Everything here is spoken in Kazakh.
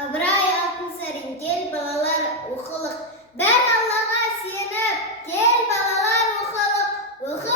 Ыбырай Алтынсарин, кел балалар оқылық. Бәр Аллаға сеніп, кел балалар оқылық. Оқы